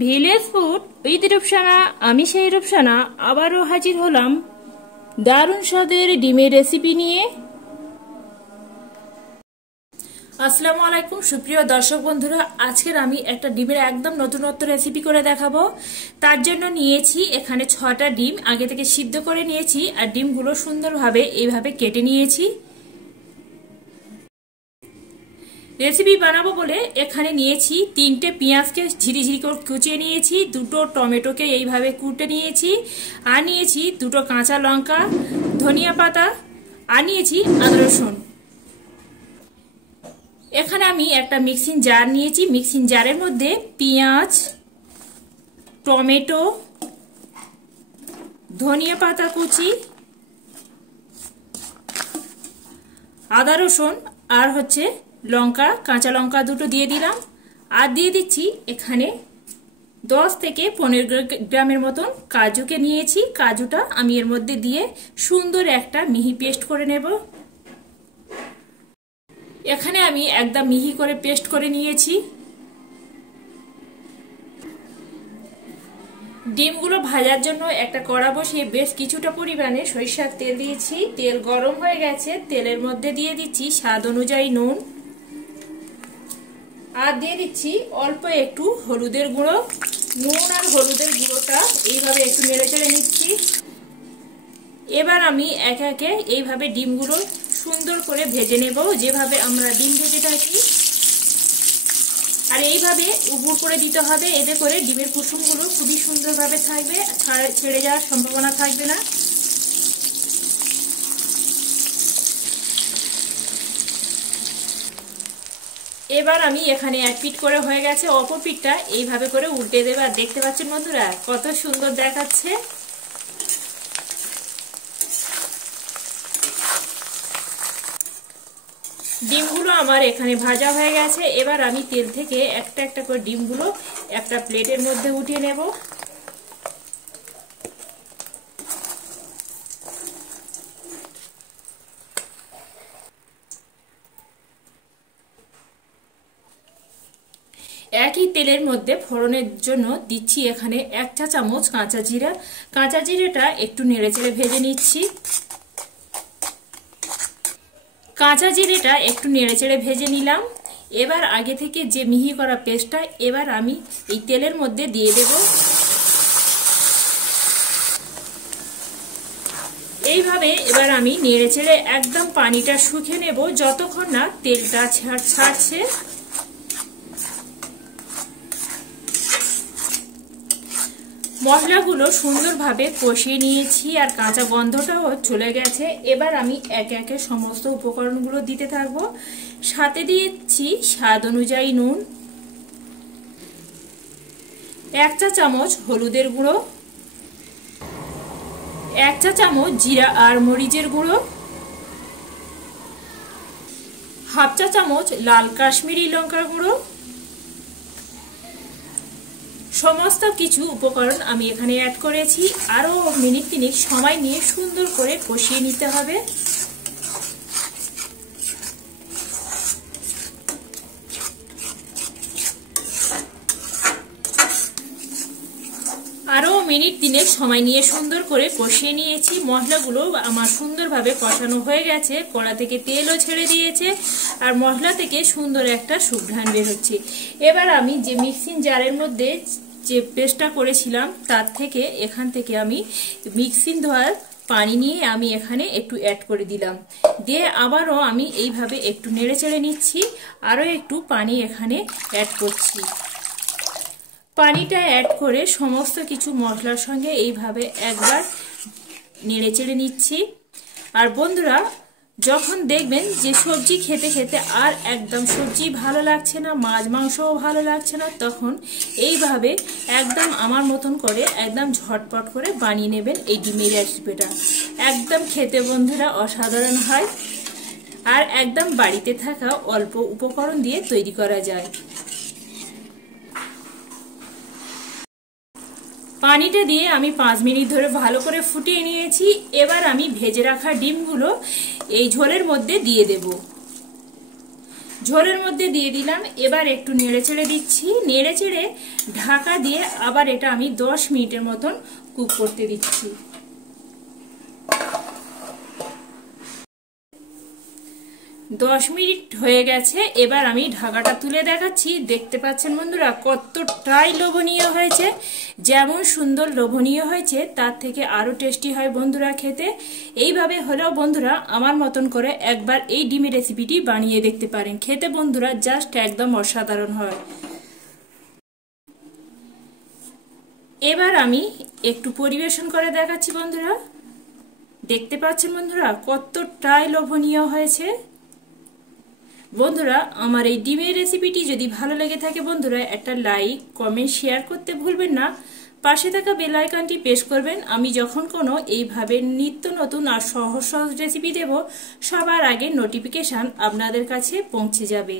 Village food with Rupsana. আমি সেই রূপসানা আবারও হাজির হলাম দারুণ স্বাদের ডিমের রেসিপি নিয়ে। আসসালামু আলাইকুম সুপ্রিয় দর্শক বন্ধুরা, আজকের আমি একটা ডিমের একদম নতুনত্ব রেসিপি করে দেখাবো। তার জন্য নিয়েছি এখানে 6টা ডিম, আগে থেকে সিদ্ধ করে নিয়েছি আর ডিমগুলো সুন্দরভাবে এইভাবে কেটে নিয়েছি। রেসিপি বানাবো বলে এখানে নিয়েছি 3টে পেঁয়াজকে ঝিরিঝিরি করে কুচিয়ে নিয়েছি, 2টো টমেটোকে এইভাবে কুটে নিয়েছি, আর নিয়েছি 2টো কাঁচা লঙ্কা, ধনিয়া পাতা, আর নিয়েছি আদা রসুন। এখানে আমি একটা মিক্সিং জার নিয়েছি, মিক্সিং জারের মধ্যে পেঁয়াজ, টমেটো, ধনিয়া পাতা কুচি, আদা রসুন আর লঙ্কা, কাঁচা লঙ্কা 2টো দিয়ে দিলাম। আর দিয়ে দিচ্ছি এখানে 10 থেকে 15 গ্রামের মতন কাজুকে নিয়েছি। কাজুটা আমি এর মধ্যে দিয়ে সুন্দর একটা মিহি পেস্ট করে নেব। এখানে আমি একদম মিহি করে পেস্ট করে নিয়েছি। ডিমগুলো ভাজার জন্য একটা কড়া বসিয়ে বেশ কিছুটা পরিমাণে সরিষার তেল দিয়েছি। তেল গরম হয়ে গেছে, তেলের মধ্যে দিয়ে দিচ্ছি স্বাদ অনুযায়ী নুন, আর দিয়ে দিচ্ছি অল্প একটু হলুদের গুঁড়ো। নুন আর হলুদের গুঁড়োটা এইভাবে একটু নেড়ে চেড়ে নিচ্ছি। এবার আমি একে একে এইভাবে ডিমগুলো সুন্দর করে ভেজে নেব, যেভাবে আমরা ডিম ভেজে থাকি। আর এইভাবে উপর করে দিতে হবে, এতে করে ডিমের কুসুমগুলো খুবই সুন্দরভাবে থাকবে, ছেড়ে যাওয়ার সম্ভাবনা থাকবে না। এবার আমি এখানে এক পিঠ করে হয়ে গেছে, অপর পিঠটা এইভাবে করে উল্টে দেবে। আর দেখতে পাচ্ছেন বন্ধুরা কত সুন্দর দেখাচ্ছে। ডিমগুলো আমার এখানে ভাজা হয়ে গেছে। এবার আমি তেল থেকে একটা একটা করে ডিমগুলো একটা প্লেটের মধ্যে উঠিয়ে নেব। একই তেলের মধ্যে ফোড়নের জন্য দিচ্ছি এখানে 1 চা চামচ কাঁচা জিরা। কাঁচা জিরাটা একটু নেড়েচেড়ে ভেজে নিচ্ছি। কাঁচা জিরেটা একটু নেড়েচেড়ে ভেজে নিলাম। এবার আগে থেকে যে মিহি করা পেস্টটা এবার আমি এই তেলের মধ্যে দিয়ে দেব। এইভাবে এবার আমি নেড়েচেড়ে একদম পানিটা শুকিয়ে নেব, যতক্ষণ না তেলটা ছাড়ছে। মশলাগুলো সুন্দরভাবে কষিয়ে নিয়েছি আর কাঁচা গন্ধটাও চলে গেছে। এবার আমি একে একে সমস্ত উপকরণগুলো দিতে থাকবো। সাথে দিয়েছি স্বাদ অনুযায়ী নুন, 1 চা চামচ হলুদের গুঁড়ো, 1 চা চামচ জিরা আর মরিচের গুঁড়ো, 1/2 চা চামচ লাল কাশ্মীরি লঙ্কার গুঁড়ো। সমস্ত কিছু উপকরণ আমি এখানে অ্যাড করেছি। আরো মিনিট 3 সময় নিয়ে সুন্দর করে কষিয়ে নিতে হবে। আরো মিনিট 3 সময় নিয়ে সুন্দর করে কষিয়ে নিয়েছি। মশলাগুলো আমার সুন্দরভাবে কষানো হয়ে গেছে, কড়া থেকে তেলও ছেড়ে দিয়েছে আর মশলা থেকে সুন্দর একটা সুঘ্রাণ বের হচ্ছে। এবার আমি যে মিক্সিং জারের মধ্যে যে পেস্টটা করেছিলাম তার থেকে এখান থেকে আমি মিক্সিং ধোয়ার পানি নিয়ে আমি এখানে একটু অ্যাড করে দিলাম। দিয়ে আবারও আমি এইভাবে একটু নেড়ে চেড়ে নিচ্ছি। আরও একটু পানি এখানে অ্যাড করছি। পানিটা অ্যাড করে সমস্ত কিছু মশলার সঙ্গে এইভাবে একবার নেড়ে চেড়ে নিচ্ছি। আর বন্ধুরা, যখন দেখবেন যে সবজি খেতে খেতে আর একদম সবজি ভালো লাগছে না, মাছ মাংসও ভালো লাগছে না, তখন এইভাবে একদম আমার মতন করে একদম ঝটপট করে বানিয়ে নেবেন এই ডিমের রেসিপিটা। একদম খেতে বন্ধুরা অসাধারণ হয় আর একদম বাড়িতে থাকা অল্প উপকরণ দিয়ে তৈরি করা যায়। পানিটা দিয়ে আমি 5 মিনিট ধরে ভালো করে ফুটিয়ে নিয়েছি। এবার আমি ভেজে রাখা ডিমগুলো এই ঝোলের মধ্যে দিয়ে দেব। ঝোলের মধ্যে দিয়ে দিলাম। এবার একটু নেড়ে চেড়ে দিচ্ছি, নেড়ে চেড়ে ঢাকা দিয়ে আবার এটা আমি 10 মিনিটের মতন কুক করতে দিচ্ছি। 10 মিনিট হয়ে গেছে। এবার আমি ঢাকাটা তুলে দেখাচ্ছি। দেখতে পাচ্ছেন বন্ধুরা কতটাই লোভনীয় হয়েছে। যেমন সুন্দর লোভনীয় হয়েছে তার থেকে আরো টেস্টি হয় বন্ধুরা খেতে। এইভাবে হলেও বন্ধুরা আমার মতন করে একবার এই ডিমের রেসিপিটি বানিয়ে দেখতে পারেন। খেতে বন্ধুরা জাস্ট একদম অসাধারণ হয়। এবার আমি একটু পরিবেশন করে দেখাচ্ছি বন্ধুরা। দেখতে পাচ্ছেন বন্ধুরা কতটাই লোভনীয় হয়েছে। বন্ধুরা আমার এই ডিমের রেসিপিটি যদি ভালো লেগে থাকে বন্ধুরা একটা লাইক কমেন্ট শেয়ার করতে ভুলবেন না। পাশে থাকা বেল আইকনটি প্রেস করবেন। আমি যখন কোনো এইভাবে নিত্য নতুন আর সহজ সহজ রেসিপি দেব সবার আগে নোটিফিকেশন আপনাদের কাছে পৌঁছে যাবে।